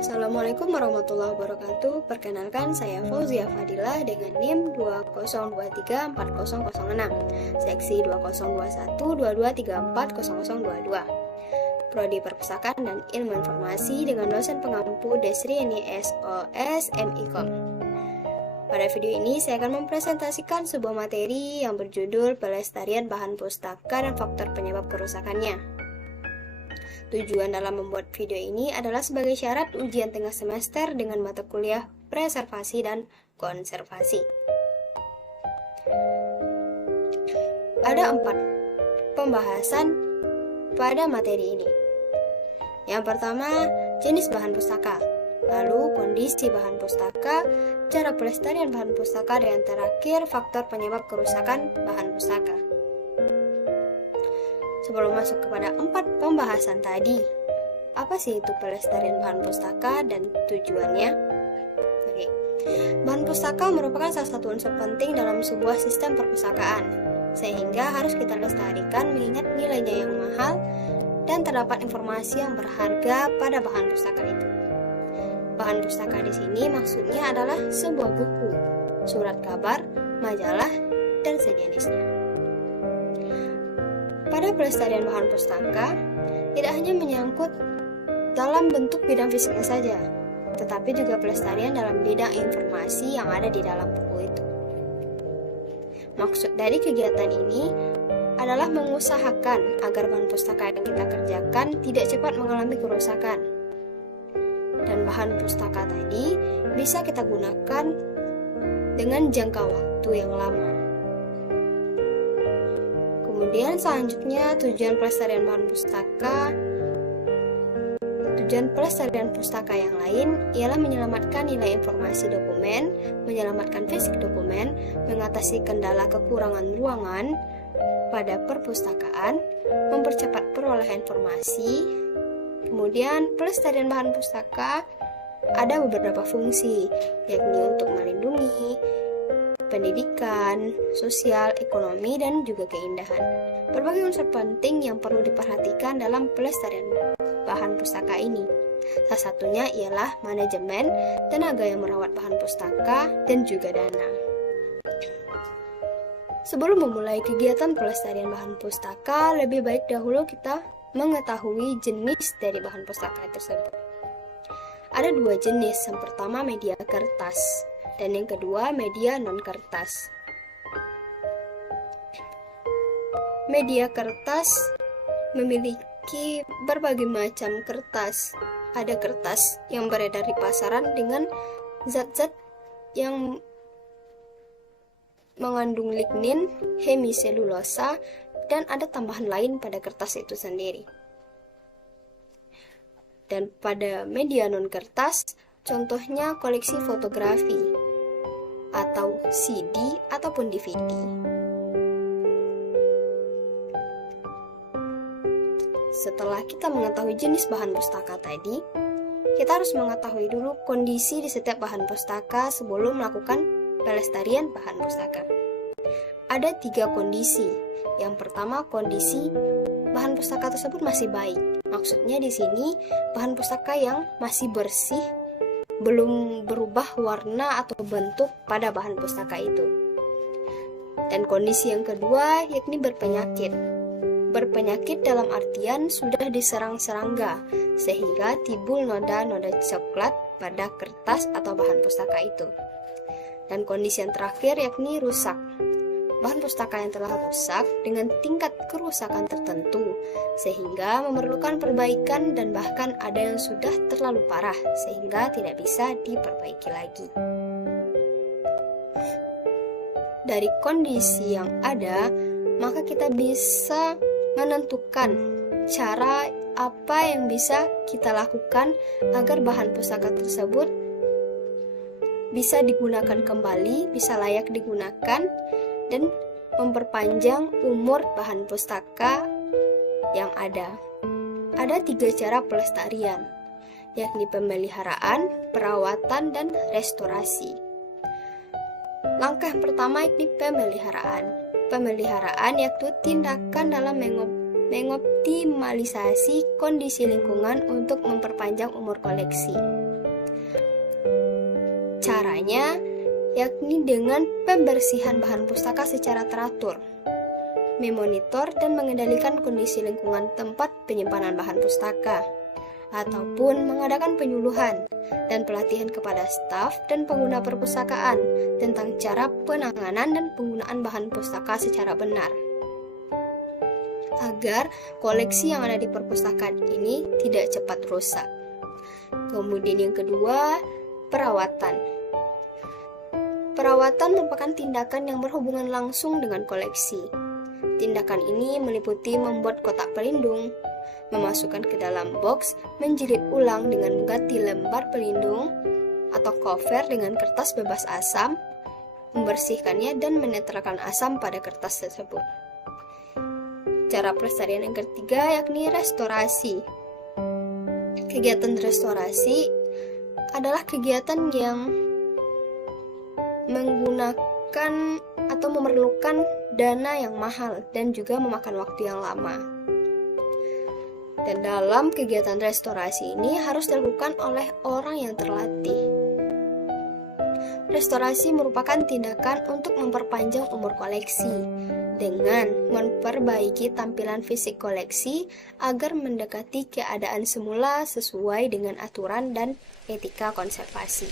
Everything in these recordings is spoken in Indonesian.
Assalamualaikum warahmatullahi wabarakatuh. Perkenalkan, saya Fauzia Fadila dengan NIM 20234006, seksi 202122340022. Prodi Perpustakaan dan Ilmu Informasi dengan dosen pengampu Desriani SOS MIKOM. Pada video ini saya akan mempresentasikan sebuah materi yang berjudul Pelestarian Bahan Pustaka dan Faktor Penyebab Kerusakannya. Tujuan dalam membuat video ini adalah sebagai syarat ujian tengah semester dengan mata kuliah preservasi dan konservasi. Ada 4 pembahasan pada materi ini. Yang pertama, jenis bahan pustaka, lalu kondisi bahan pustaka, cara pelestarian bahan pustaka, dan terakhir faktor penyebab kerusakan bahan pustaka. Sebelum masuk kepada 4 pembahasan tadi, apa sih itu pelestarian bahan pustaka dan tujuannya? Oke. Bahan pustaka merupakan salah satu unsur penting dalam sebuah sistem perpustakaan, sehingga harus kita lestarikan mengingat nilainya yang mahal dan terdapat informasi yang berharga pada bahan pustaka itu. Bahan pustaka di sini maksudnya adalah sebuah buku, surat kabar, majalah, dan sejenisnya. Pada pelestarian bahan pustaka, tidak hanya menyangkut dalam bentuk bidang fisiknya saja, tetapi juga pelestarian dalam bidang informasi yang ada di dalam buku itu. Maksud dari kegiatan ini adalah mengusahakan agar bahan pustaka yang kita kerjakan tidak cepat mengalami kerusakan. Dan bahan pustaka tadi bisa kita gunakan dengan jangka waktu yang lama. Kemudian selanjutnya tujuan pelestarian bahan pustaka. Tujuan pelestarian pustaka yang lain ialah menyelamatkan nilai informasi dokumen, menyelamatkan fisik dokumen, mengatasi kendala kekurangan ruangan pada perpustakaan, mempercepat perolehan informasi. Kemudian pelestarian bahan pustaka ada beberapa fungsi, yakni untuk melindungi pendidikan, sosial, ekonomi, dan juga keindahan. Berbagai unsur penting yang perlu diperhatikan dalam pelestarian bahan pustaka ini. Salah satunya ialah manajemen, tenaga yang merawat bahan pustaka, dan juga dana. Sebelum memulai kegiatan pelestarian bahan pustaka, lebih baik dahulu kita mengetahui jenis dari bahan pustaka tersebut. Ada 2 jenis, yang pertama media kertas, dan yang kedua media non-kertas. Media kertas memiliki berbagai macam kertas. Ada kertas yang beredar di pasaran dengan zat-zat yang mengandung lignin, hemiselulosa, dan ada tambahan lain pada kertas itu sendiri. Dan pada media non-kertas, contohnya koleksi fotografi, atau CD ataupun DVD. Setelah kita mengetahui jenis bahan pustaka tadi, kita harus mengetahui dulu kondisi di setiap bahan pustaka sebelum melakukan pelestarian bahan pustaka. Ada 3 kondisi. Yang pertama, kondisi bahan pustaka tersebut masih baik. Maksudnya di sini bahan pustaka yang masih bersih, belum berubah warna atau bentuk pada bahan pustaka itu. Dan kondisi yang kedua yakni berpenyakit. Berpenyakit dalam artian sudah diserang serangga, sehingga timbul noda-noda coklat pada kertas atau bahan pustaka itu. Dan kondisi yang terakhir yakni rusak. Bahan pustaka yang telah rusak dengan tingkat kerusakan tertentu, sehingga memerlukan perbaikan dan bahkan ada yang sudah terlalu parah, sehingga tidak bisa diperbaiki lagi. Dari kondisi yang ada, maka kita bisa menentukan cara apa yang bisa kita lakukan agar bahan pustaka tersebut bisa digunakan kembali, bisa layak digunakan, dan memperpanjang umur bahan pustaka yang ada. Ada 3 cara pelestarian, yakni pemeliharaan, perawatan, dan restorasi. Langkah yang pertama yakni pemeliharaan. Pemeliharaan yaitu tindakan dalam mengoptimalisasi kondisi lingkungan untuk memperpanjang umur koleksi. Caranya yakni dengan pembersihan bahan pustaka secara teratur, memonitor dan mengendalikan kondisi lingkungan tempat penyimpanan bahan pustaka, ataupun mengadakan penyuluhan dan pelatihan kepada staf dan pengguna perpustakaan tentang cara penanganan dan penggunaan bahan pustaka secara benar, agar koleksi yang ada di perpustakaan ini tidak cepat rusak. Kemudian yang kedua, perawatan. Perawatan merupakan tindakan yang berhubungan langsung dengan koleksi. Tindakan ini meliputi membuat kotak pelindung, memasukkan ke dalam box, menjilid ulang dengan mengganti lembar pelindung atau cover dengan kertas bebas asam, membersihkannya dan menetralkan asam pada kertas tersebut. Cara pelestarian yang ketiga yakni restorasi. Kegiatan restorasi adalah kegiatan yang menggunakan atau memerlukan dana yang mahal dan juga memakan waktu yang lama. Dan dalam kegiatan restorasi ini harus dilakukan oleh orang yang terlatih. Restorasi merupakan tindakan untuk memperpanjang umur koleksi dengan memperbaiki tampilan fisik koleksi agar mendekati keadaan semula sesuai dengan aturan dan etika konservasi.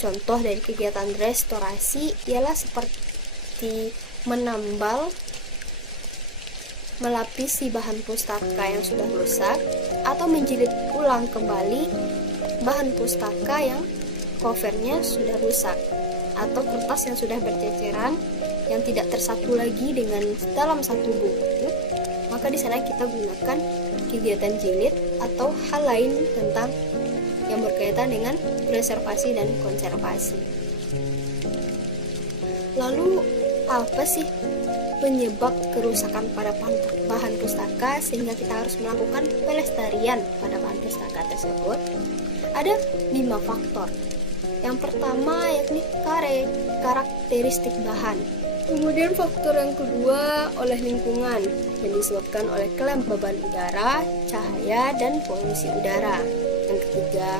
Contoh dari kegiatan restorasi ialah seperti menambal, melapisi bahan pustaka yang sudah rusak, atau menjilid ulang kembali bahan pustaka yang covernya sudah rusak, atau kertas yang sudah berceceran yang tidak tersatu lagi dengan dalam satu buku. Maka di sana kita gunakan kegiatan jilid atau hal lain tentang yang berkaitan dengan preservasi dan konservasi. Lalu apa sih penyebab kerusakan pada bahan pustaka sehingga kita harus melakukan pelestarian pada bahan pustaka tersebut? Ada 5 faktor. Yang pertama yakni karakteristik bahan. Kemudian faktor yang kedua oleh lingkungan yang disebabkan oleh kelembaban udara, cahaya, dan polusi udara. Yang ketiga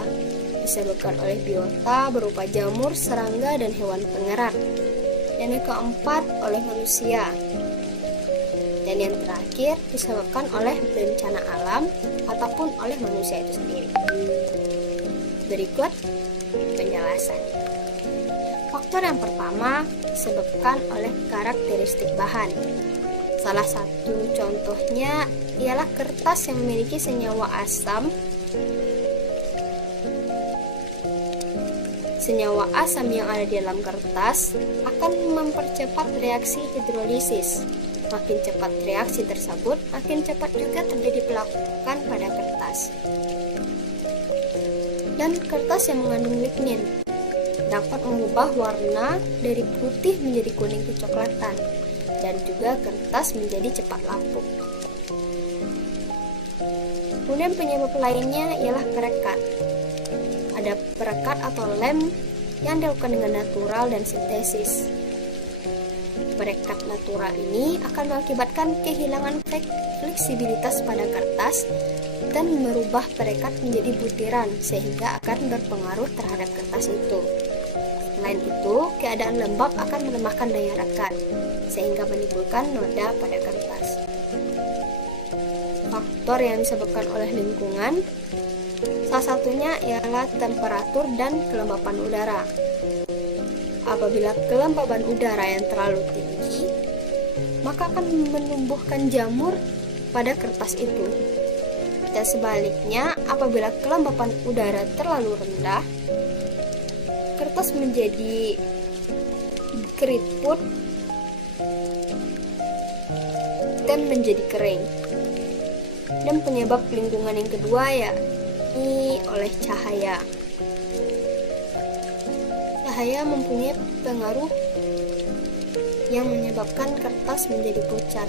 disebabkan oleh biota berupa jamur, serangga, dan hewan pengerat. Dan yang keempat oleh manusia. Dan yang terakhir disebabkan oleh bencana alam ataupun oleh manusia itu sendiri. Berikut penjelasan. Faktor yang pertama disebabkan oleh karakteristik bahan. Salah satu contohnya ialah kertas yang memiliki senyawa asam. Senyawa asam yang ada di dalam kertas akan mempercepat reaksi hidrolisis. Makin cepat reaksi tersebut, makin cepat juga terjadi pelapukan pada kertas. Dan kertas yang mengandung lignin dapat mengubah warna dari putih menjadi kuning kecoklatan, dan juga kertas menjadi cepat lapuk. Kemudian penyebab lainnya ialah perekat. Ada perekat atau lem yang dilakukan dengan natural dan sintesis. Perekat natural ini akan mengakibatkan kehilangan fleksibilitas pada kertas dan merubah perekat menjadi butiran sehingga akan berpengaruh terhadap kertas itu. Selain itu, keadaan lembab akan melemahkan daya rekat sehingga menimbulkan noda pada kertas. Faktor yang disebabkan oleh lingkungan salah satunya ialah temperatur dan kelembapan udara. Apabila kelembaban udara yang terlalu tinggi, maka akan menumbuhkan jamur pada kertas itu. Dan sebaliknya, apabila kelembapan udara terlalu rendah, kertas menjadi keriput dan menjadi kering. Dan penyebab lingkungan yang kedua yakni oleh cahaya. Cahaya mempunyai pengaruh yang menyebabkan kertas menjadi pucat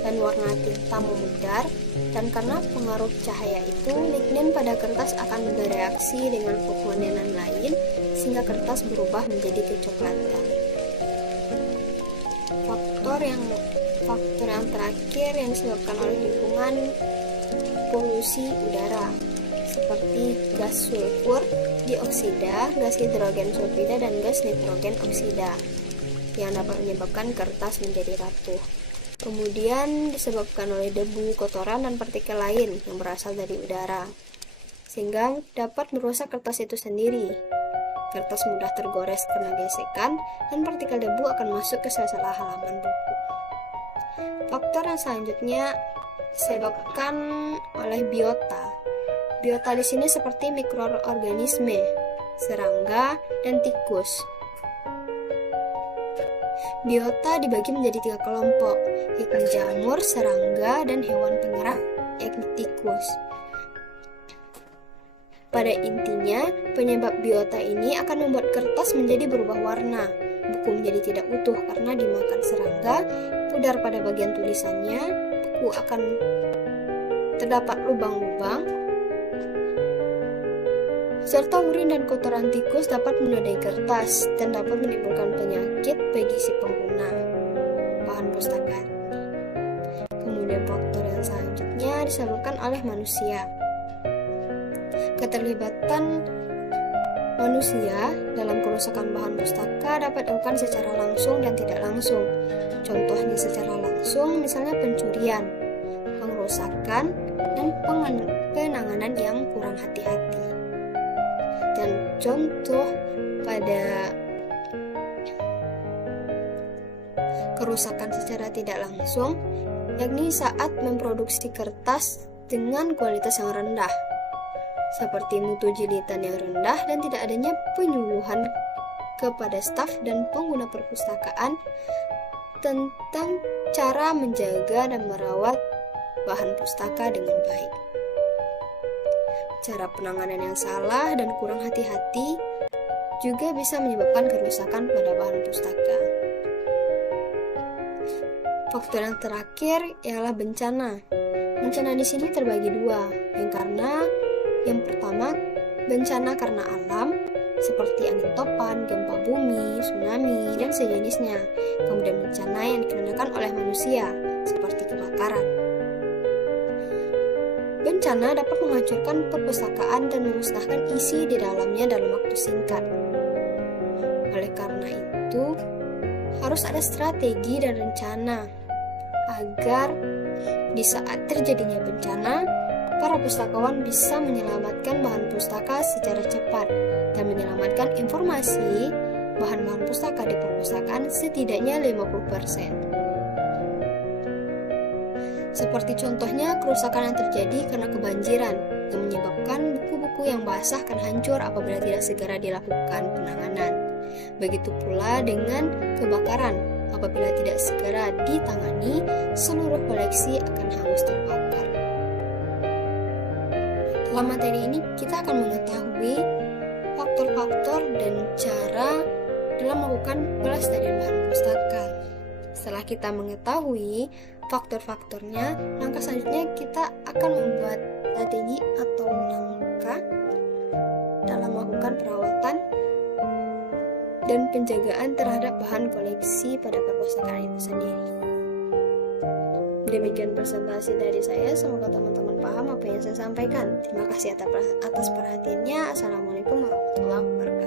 dan warna tinta memudar, dan karena pengaruh cahaya itu, lignin pada kertas akan bereaksi dengan komponen lain sehingga kertas berubah menjadi kecoklatan. faktor yang terakhir yang disebabkan oleh lingkungan, polusi udara, seperti gas sulfur dioksida, gas hidrogen sulfida, dan gas nitrogen oksida yang dapat menyebabkan kertas menjadi rapuh. Kemudian disebabkan oleh debu, kotoran, dan partikel lain yang berasal dari udara, sehingga dapat merusak kertas itu sendiri. Kertas mudah tergores karena gesekan, dan partikel debu akan masuk ke sela-sela halaman buku. Faktor yang selanjutnya disebabkan oleh biota. Biota di sini seperti mikroorganisme, serangga, dan tikus. Biota dibagi menjadi 3 kelompok, yaitu jamur, serangga, dan hewan penggerak, yaitu tikus. Pada intinya, penyebab biota ini akan membuat kertas menjadi berubah warna, buku menjadi tidak utuh karena dimakan serangga, pudar pada bagian tulisannya, buku akan terdapat lubang-lubang, serta urin dan kotoran tikus dapat menodai kertas dan dapat menimbulkan penyakit bagi si pengguna bahan pustaka. Kemudian faktor yang selanjutnya disebabkan oleh manusia. Keterlibatan manusia dalam kerusakan bahan pustaka dapat dilakukan secara langsung dan tidak langsung. Contohnya secara langsung, misalnya pencurian, pengrusakan, dan penanganan yang kurang hati-hati. Dan contoh pada kerusakan secara tidak langsung, yakni saat memproduksi kertas dengan kualitas yang rendah, seperti mutu jilitan yang rendah dan tidak adanya penyuluhan kepada staf dan pengguna perpustakaan tentang cara menjaga dan merawat bahan pustaka dengan baik. Cara penanganan yang salah dan kurang hati-hati juga bisa menyebabkan kerusakan pada bahan pustaka. Faktor yang terakhir ialah bencana. Bencana di sini terbagi dua, yang pertama, bencana karena alam, seperti angin topan, gempa bumi, tsunami, dan sejenisnya. Kemudian bencana yang dikarenakan oleh manusia, seperti kebakaran. Bencana dapat menghancurkan perpustakaan dan memusnahkan isi di dalamnya dalam waktu singkat. Oleh karena itu, harus ada strategi dan rencana agar di saat terjadinya bencana, para pustakawan bisa menyelamatkan bahan pustaka secara cepat dan menyelamatkan informasi bahan-bahan pustaka di perpustakaan setidaknya 50%. Seperti contohnya kerusakan yang terjadi karena kebanjiran yang menyebabkan buku-buku yang basah akan hancur apabila tidak segera dilakukan penanganan. Begitu pula dengan kebakaran, apabila tidak segera ditangani, seluruh koleksi akan hangus terbakar. Dalam materi ini kita akan mengetahui faktor-faktor dan cara dalam melakukan pelestarian bahan pustaka. Setelah kita mengetahui faktor-faktornya, langkah selanjutnya kita akan membuat strategi atau langkah dalam melakukan perawatan dan penjagaan terhadap bahan koleksi pada perpustakaan itu sendiri. Demikian presentasi dari saya, semoga teman-teman paham apa yang saya sampaikan. Terima kasih atas perhatiannya. Assalamualaikum warahmatullahi wabarakatuh.